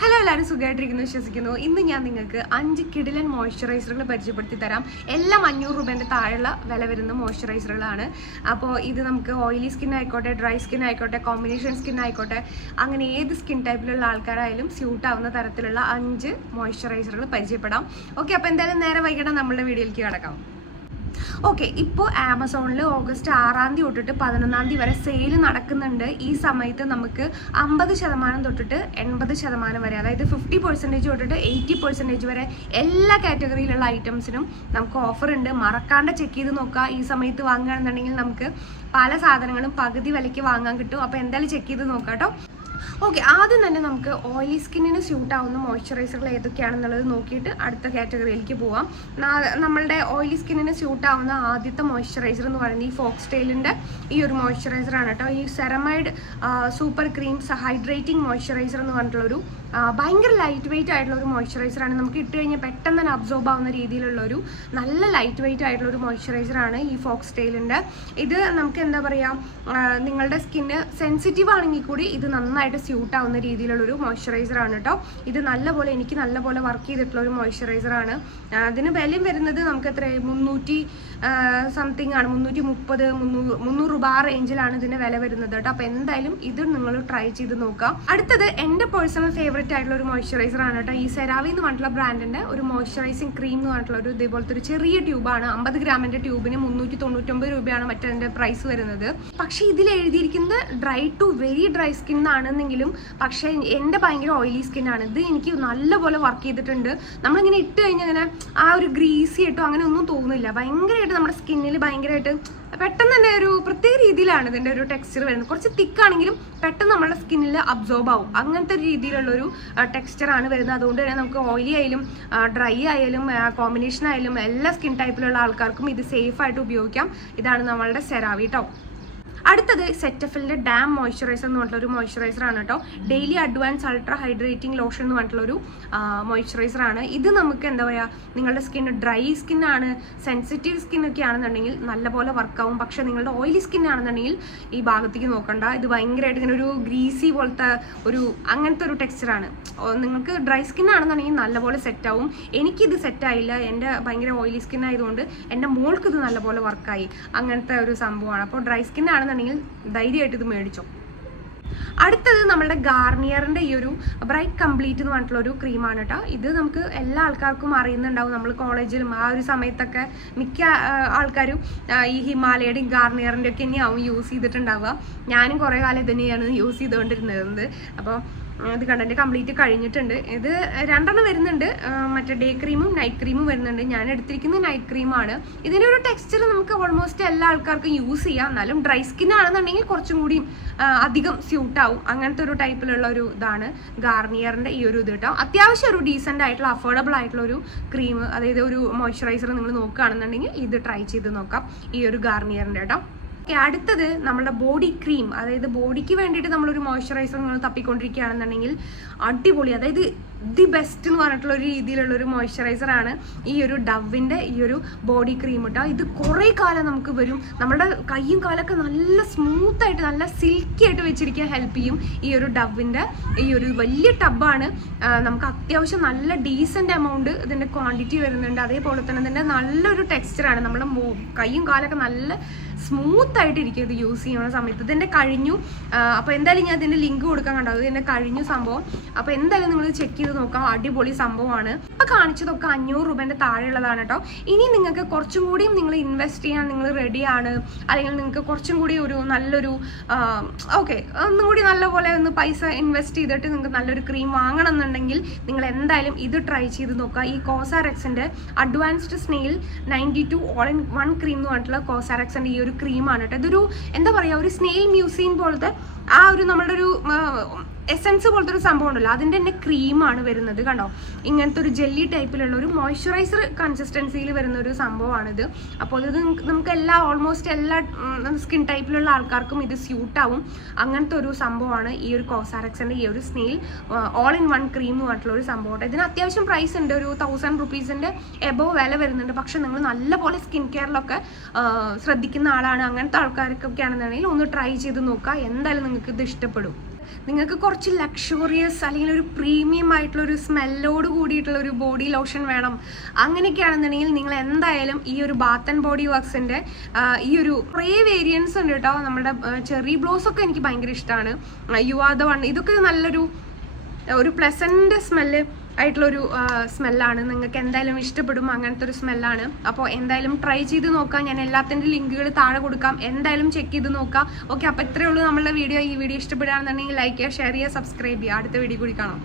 Hello, എല്ലാവരും സുഖമായിട്ടിരിക്കുന്നു വിശ്വസിക്കുന്നു. ഇന്ന് ഞാൻ നിങ്ങൾക്ക് 5 കിടിലൻ മോയ്സ്ചറൈസറുകൾ പരിചയപ്പെടുത്തി തരാം. എല്ലാം 500 രൂപേൻ്റെ താഴെയുള്ള വില വരുന്ന മോയ്സ്ചറൈസറുകളാണ്. അപ്പോൾ ഇത് നമുക്ക് ഓയിലി സ്കിൻ ആയിക്കോട്ടെ, ഡ്രൈ സ്കിൻ ആയിക്കോട്ടെ, കോമ്പിനേഷൻ സ്കിൻ ആയിക്കോട്ടെ, അങ്ങനെ ഏത് സ്കിൻ ടൈപ്പിലുള്ള ആൾക്കാരായാലും സ്യൂട്ട് ആവുന്ന തരത്തിലുള്ള 5 മോയ്സ്ചറൈസറുകൾ പരിചയപ്പെടാം. ഓക്കെ, അപ്പോൾ എന്തായാലും നേരെ വൈകിട്ട് നമ്മളുടെ വീഡിയോയിലേക്ക് കിടക്കാം. ഓക്കെ, ഇപ്പോൾ ആമസോണിൽ ഓഗസ്റ്റ് 6 തൊട്ടിട്ട് 11 വരെ സെയിൽ നടക്കുന്നുണ്ട്. ഈ സമയത്ത് നമുക്ക് 50% തൊട്ടിട്ട് 80% വരെ, അതായത് 50% തൊട്ടിട്ട് 80% വരെ എല്ലാ കാറ്റഗറിയിലുള്ള ഐറ്റംസിനും നമുക്ക് ഓഫർ ഉണ്ട്. മറക്കാണ്ട് ചെക്ക് ചെയ്ത് നോക്കുക. ഈ സമയത്ത് വാങ്ങുകയാണെന്നുണ്ടെങ്കിൽ നമുക്ക് പല സാധനങ്ങളും പകുതി വിലയ്ക്ക് വാങ്ങാൻ കിട്ടും. അപ്പോൾ എന്തായാലും ചെക്ക് ചെയ്ത് നോക്കാം കേട്ടോ. ഓക്കെ, ആദ്യം തന്നെ നമുക്ക് ഓയിലി സ്കിന്നിന് സ്യൂട്ട് ആവുന്ന മോയ്സ്ചറൈസറുകൾ ഏതൊക്കെയാണെന്നുള്ളത് നോക്കിയിട്ട് അടുത്ത കാറ്റഗറിയിലേക്ക് പോവാം. നമ്മളുടെ ഓയിലി സ്കിന്നിന് സ്യൂട്ട് ആവുന്ന ആദ്യത്തെ മോയ്സ്ചറൈസർ എന്ന് പറയുന്നത് ഈ ഫോക്സ്ടെയിലിൻ്റെ ഈ ഒരു മോയ്സ്ചറൈസറാണ് കേട്ടോ. ഈ ceramide super creams hydrating moisturiser എന്ന് പറഞ്ഞിട്ടുള്ളൊരു ഭയങ്കര ലൈറ്റ് വെയിറ്റ് ആയിട്ടുള്ള ഒരു മോയ്സ്ചറൈസറാണ്. നമുക്ക് ഇട്ട് കഴിഞ്ഞാൽ പെട്ടെന്ന് തന്നെ അബ്സോർബ് ആവുന്ന രീതിയിലുള്ളൊരു നല്ല ലൈറ്റ് വെയിറ്റ് ആയിട്ടുള്ള ഒരു മോയ്സ്ചറൈസറാണ് ഈ ഫോക്സ്ടെയിലിൻ്റെ. ഇത് നമുക്ക് എന്താ പറയുക, നിങ്ങളുടെ സ്കിന്ന് സെൻസിറ്റീവ് ആണെങ്കിൽ കൂടി ഇത് നന്നായിട്ട് സ്യൂട്ട് ആവുന്ന രീതിയിലുള്ളൊരു മോയ്സ്ചറൈസറാണ് കേട്ടോ. ഇത് എനിക്ക് നല്ലപോലെ വർക്ക് ചെയ്തിട്ടുള്ള ഒരു മോയ്സ്ചറൈസറാണ്. അതിന് വിലയും വരുന്നത് നമുക്ക് എത്ര 300 സംതിങ് ആണ്, 330-300 രൂപ ആ റേഞ്ചിലാണ് ഇതിൻ്റെ വില വരുന്നത് കേട്ടോ. അപ്പോൾ എന്തായാലും ഇത് നിങ്ങൾ ട്രൈ ചെയ്ത് നോക്കാം. അടുത്തത് എൻ്റെ പേഴ്സണൽ ഫേവറേറ്റ് ആയിട്ടുള്ള ഒരു മോയ്സ്ചറൈസർ ആണ് കേട്ടോ. ഈ സെരാവി എന്ന് പറഞ്ഞിട്ടുള്ള ബ്രാൻഡിൻ്റെ ഒരു മോയ്സ്ചറൈസിങ് ക്രീം എന്ന് പറഞ്ഞിട്ടുള്ള ഒരു ഇതേപോലത്തെ ഒരു ചെറിയ ട്യൂബാണ്. 50 ഗ്രാമിൻ്റെ ട്യൂബിന് 399 രൂപയാണ് മറ്റതിൻ്റെ പ്രൈസ് വരുന്നത്. പക്ഷേ ഇതിൽ എഴുതിയിരിക്കുന്നത് dry to very dry skin ആണെന്നെങ്കിലും പക്ഷേ എൻ്റെ ഭയങ്കര ഓയിലി സ്കിന്നാണ്. ഇത് എനിക്ക് നല്ലപോലെ വർക്ക് ചെയ്തിട്ടുണ്ട്. നമ്മളിങ്ങനെ ഇട്ട് കഴിഞ്ഞാൽ അങ്ങനെ ആ ഒരു ഗ്രീസി ആയിട്ടോ അങ്ങനെ ഒന്നും തോന്നില്ല. ഭയങ്കരമായിട്ട് നമ്മുടെ സ്കിന്നിൽ ഭയങ്കരമായിട്ട് പെട്ടെന്ന് തന്നെ ഒരു പ്രത്യേക രീതിയിലാണ് ഇതിൻ്റെ ഒരു ടെക്സ്ചർ വരുന്നത്. കുറച്ച് തിക്കാണെങ്കിലും പെട്ടെന്ന് നമ്മുടെ സ്കിന്നിൽ അബ്സോർബ് ആവും. അങ്ങനത്തെ ഒരു രീതിയിലുള്ളൊരു ടെക്സ്ചറാണ് വരുന്നത്. അതുകൊണ്ട് തന്നെ നമുക്ക് ഓയിലി ആയാലും ഡ്രൈ ആയാലും കോമ്പിനേഷൻ ആയാലും എല്ലാ സ്കിൻ ടൈപ്പിലുള്ള ആൾക്കാർക്കും ഇത് സേഫായിട്ട് ഉപയോഗിക്കാം. ഇതാണ് നമ്മളുടെ സെരാവി കേട്ടോ. അടുത്തത് സെറ്റഫിലിൻ്റെ ഡാം മോയ്സ്ചറൈസർ എന്ന് പറഞ്ഞിട്ടുള്ള ഒരു മോയ്സ്ചറൈസറാണ് കേട്ടോ. Daily advance ultra hydrating lotion എന്ന് പറഞ്ഞിട്ടുള്ളൊരു മോയ്സ്ചറൈസറാണ്. ഇത് നമുക്ക് എന്താ പറയുക, നിങ്ങളുടെ സ്കിന്ന് ഡ്രൈ സ്കിന്നാണ്, സെൻസിറ്റീവ് സ്കിന്നൊക്കെ ആണെന്നുണ്ടെങ്കിൽ നല്ലപോലെ വർക്കാവും. പക്ഷേ നിങ്ങളുടെ ഓയിലി സ്കിന്നാണെന്നുണ്ടെങ്കിൽ ഈ ഭാഗത്തേക്ക് നോക്കണ്ട. ഇത് ഭയങ്കരമായിട്ട് ഇങ്ങനെ ഒരു ഗ്രീസി പോലത്തെ അങ്ങനത്തെ ഒരു ടെക്സ്ചറാണ്. നിങ്ങൾക്ക് ഡ്രൈ സ്കിന്നാണെന്നുണ്ടെങ്കിൽ നല്ലപോലെ സെറ്റാവും. എനിക്കിത് സെറ്റായില്ല. എൻ്റെ ഭയങ്കര ഓയിലി സ്കിൻ ആയതുകൊണ്ട് എൻ്റെ മോൾക്ക് ഇത് നല്ലപോലെ വർക്കായി. അങ്ങനത്തെ ഒരു സംഭവമാണ്. അപ്പോൾ ഡ്രൈ സ്കിന്നാണെന്നുണ്ടെങ്കിൽ ധൈര്യമായിട്ട് ഇത് മേടിച്ചോ. അടുത്തത് നമ്മുടെ ഗാർണിയറിൻ്റെ ഈ ഒരു ബ്രൈറ്റ് കംപ്ലീറ്റ് എന്ന് പറഞ്ഞിട്ടുള്ള ഒരു ക്രീമാണ് കേട്ടോ. ഇത് നമുക്ക് എല്ലാ ആൾക്കാർക്കും അറിയുന്നുണ്ടാവും. നമ്മൾ കോളേജിലും ആ ഒരു സമയത്തൊക്കെ മിക്ക ആൾക്കാരും ഈ ഹിമാലയയുടെയും ഗാർണിയറിൻ്റെ ഒക്കെ തന്നെയാവും യൂസ് ചെയ്തിട്ടുണ്ടാവുക. ഞാനും കുറേ കാലം തന്നെയാണ് യൂസ് ചെയ്തുകൊണ്ടിരുന്നത്. അപ്പോൾ ഇത് കണ്ടന്റ് കംപ്ലീറ്റ് കഴിഞ്ഞിട്ടുണ്ട്. ഇത് 2 വരുന്നുണ്ട്, മറ്റേ ഡേ ക്രീമും നൈറ്റ് ക്രീമും വരുന്നുണ്ട്. ഞാൻ എടുത്തിരിക്കുന്നത് നൈറ്റ് ക്രീമാണ്. ഇതിൻ്റെ ഒരു ടെക്സ്ചർ നമുക്ക് ഓൾമോസ്റ്റ് എല്ലാ ആൾക്കാർക്കും യൂസ് ചെയ്യാം. എന്നാലും ഡ്രൈ സ്കിൻ ആണെന്നുണ്ടെങ്കിൽ കുറച്ചും കൂടി അധികം സ്യൂട്ടാവും. അങ്ങനത്തെ ഒരു ടൈപ്പിലുള്ള ഒരു ഇതാണ് ഗാർണിയറിൻ്റെ ഈ ഒരു ഇത് കേട്ടോ. അത്യാവശ്യം ഒരു ഡീസൻ്റ് ആയിട്ടുള്ള അഫോർഡബിൾ ആയിട്ടുള്ള ഒരു ക്രീം, അതായത് ഒരു മോയ്സ്ചറൈസർ നിങ്ങൾ നോക്കുകയാണെന്നുണ്ടെങ്കിൽ ഇത് ട്രൈ ചെയ്ത് നോക്കാം, ഈ ഒരു ഗാർണിയറിൻ്റെ കേട്ടോ. അടുത്തത് നമ്മുടെ ബോഡി ക്രീം, അതായത് ബോഡിക്ക് വേണ്ടിയിട്ട് നമ്മളൊരു മോയ്സ്ചറൈസർ നിങ്ങൾ തപ്പിക്കൊണ്ടിരിക്കുകയാണെന്നുണ്ടെങ്കിൽ അടിപൊളി, അതായത് ദി ബെസ്റ്റ് എന്ന് പറഞ്ഞിട്ടുള്ള ഒരു രീതിയിലുള്ളൊരു മോയ്സ്ചറൈസറാണ് ഈ ഒരു ഡവിൻ്റെ ഈ ഒരു ബോഡി ക്രീം കേട്ടോ. ഇത് കുറേ കാലം നമുക്ക് വരും. നമ്മുടെ കൈയും കാലൊക്കെ നല്ല സ്മൂത്തായിട്ട് നല്ല സിൽക്കി ആയിട്ട് വെച്ചിരിക്കാൻ ഹെൽപ്പ് ചെയ്യും ഈ ഒരു ഡവിൻ്റെ ഈ ഒരു വലിയ ടബാണ്. നമുക്ക് അത്യാവശ്യം നല്ല ഡീസൻ്റ് എമൗണ്ട് ഇതിൻ്റെ ക്വാണ്ടിറ്റി വരുന്നുണ്ട്. അതേപോലെ തന്നെ ഇതിൻ്റെ നല്ലൊരു ടെക്സ്ചറാണ്. നമ്മുടെ കൈയും കാലൊക്കെ നല്ല സ്മൂത്തായിട്ടിരിക്കും ഇത് യൂസ് ചെയ്യുന്ന സമയത്ത്. ഇതിൻ്റെ കഴിഞ്ഞു. അപ്പോൾ എന്തായാലും ഞാൻ ഇതിൻ്റെ ലിങ്ക് കൊടുക്കാൻ കണ്ടത്. ഇതിൻ്റെ കഴിഞ്ഞു സംഭവം. അപ്പോൾ എന്തായാലും നിങ്ങൾ ചെക്ക് ചെയ്ത് നോക്കാം, അടിപൊളി സംഭവമാണ്. ഇപ്പോൾ കാണിച്ചതൊക്കെ 500 രൂപേൻ്റെ താഴെയുള്ളതാണ് കേട്ടോ. ഇനി നിങ്ങൾക്ക് കുറച്ചും കൂടിയും നിങ്ങൾ ഇൻവെസ്റ്റ് ചെയ്യാൻ നിങ്ങൾ റെഡിയാണ്, അല്ലെങ്കിൽ നിങ്ങൾക്ക് കുറച്ചും കൂടി ഒരു നല്ലൊരു ഒന്നും കൂടി നല്ലപോലെ ഒന്ന് പൈസ ഇൻവെസ്റ്റ് ചെയ്തിട്ട് നിങ്ങൾക്ക് നല്ലൊരു ക്രീം വാങ്ങണം എന്നുണ്ടെങ്കിൽ നിങ്ങൾ എന്തായാലും ഇത് ട്രൈ ചെയ്ത് നോക്കുക. ഈ കോസാറെക്സിൻ്റെ advanced snail 92 all in one cream എന്ന് പറഞ്ഞിട്ടുള്ള കോസാറെക്സിൻ്റെ ഈ ഒരു ക്രീമാണ് കേട്ടോ. ഇതൊരു എന്താ പറയുക, ഒരു സ്നെയിൽ മ്യൂസിയം പോലത്തെ ആ ഒരു നമ്മളുടെ ഒരു എസെൻസ് പോലത്തെ ഒരു സംഭവം ഉണ്ടല്ലോ, അതിൻ്റെ തന്നെ ക്രീമാണ് വരുന്നത്. കണ്ടോ, ഇങ്ങനത്തെ ഒരു ജെല്ലി ടൈപ്പിലുള്ള ഒരു മോയ്സ്ചറൈസർ കൺസിസ്റ്റൻസിയിൽ വരുന്ന ഒരു സംഭവമാണിത്. അപ്പോൾ ഇത് നമുക്ക് ഓൾമോസ്റ്റ് എല്ലാ സ്കിൻ ടൈപ്പിലുള്ള ആൾക്കാർക്കും ഇത് സ്യൂട്ടാവും. അങ്ങനത്തെ ഒരു സംഭവമാണ് ഈ ഒരു കോസാറെക്സിൻ്റെ ഈ ഒരു snail all in one cream എന്ന് പറഞ്ഞിട്ടുള്ള ഒരു സംഭവം. ഇതിന് അത്യാവശ്യം പ്രൈസ് ഉണ്ട്, ഒരു 1000 റുപ്പീസിൻ്റെ എബോവ് വില വരുന്നുണ്ട്. പക്ഷെ നിങ്ങൾ നല്ലപോലെ സ്കിൻ കെയറിലൊക്കെ ശ്രദ്ധിക്കുന്ന ആളാണ്, അങ്ങനത്തെ ആൾക്കാർക്കൊക്കെ ആണെന്നുണ്ടെങ്കിൽ ഒന്ന് ട്രൈ ചെയ്ത് നോക്കുക. എന്തായാലും നിങ്ങൾക്ക് ഇത് ഇഷ്ടപ്പെടും. നിങ്ങൾക്ക് കുറച്ച് ലക്ഷറിയസ് അല്ലെങ്കിൽ ഒരു പ്രീമിയം ആയിട്ടുള്ള ഒരു സ്മെല്ലോട് കൂടിയിട്ടുള്ള ഒരു ബോഡി ലോഷൻ വേണം, അങ്ങനെയൊക്കെയാണെന്നുണ്ടെങ്കിൽ നിങ്ങൾ എന്തായാലും ഈ ഒരു ബാത്ത് ആൻഡ് ബോഡി വർക്സിൻ്റെ ഈ ഒരു കുറേ വേരിയൻസ് ഉണ്ട് കേട്ടോ. നമ്മുടെ ചെറി ബ്ലോസ് ഒക്കെ എനിക്ക് ഭയങ്കര ഇഷ്ടമാണ്. യു ആർ ദ വൺ, ഇതൊക്കെ നല്ലൊരു പ്ലസന്റ് സ്മെല്ല് ആയിട്ടുള്ളൊരു സ്മെല്ലാണ്. നിങ്ങൾക്ക് എന്തായാലും ഇഷ്ടപ്പെടും, അങ്ങനത്തെ ഒരു സ്മെല്ലാണ്. അപ്പോൾ എന്തായാലും ട്രൈ ചെയ്ത് നോക്കാം. ഞാൻ എല്ലാത്തിൻ്റെ ലിങ്കുകൾ താഴെ കൊടുക്കാം, എന്തായാലും ചെക്ക് ചെയ്ത് നോക്കാം. ഓക്കെ, അപ്പോൾ ഇത്രയേ ഉള്ളൂ നമ്മളുടെ വീഡിയോ. ഈ വീഡിയോ ഇഷ്ടപ്പെടുകയാണെന്നുണ്ടെങ്കിൽ ലൈക്ക് ചെയ്യുക, ഷെയർ ചെയ്യുക, സബ്സ്ക്രൈബ് ചെയ്യുക. അടുത്ത വീഡിയോ കൂടി കാണാം.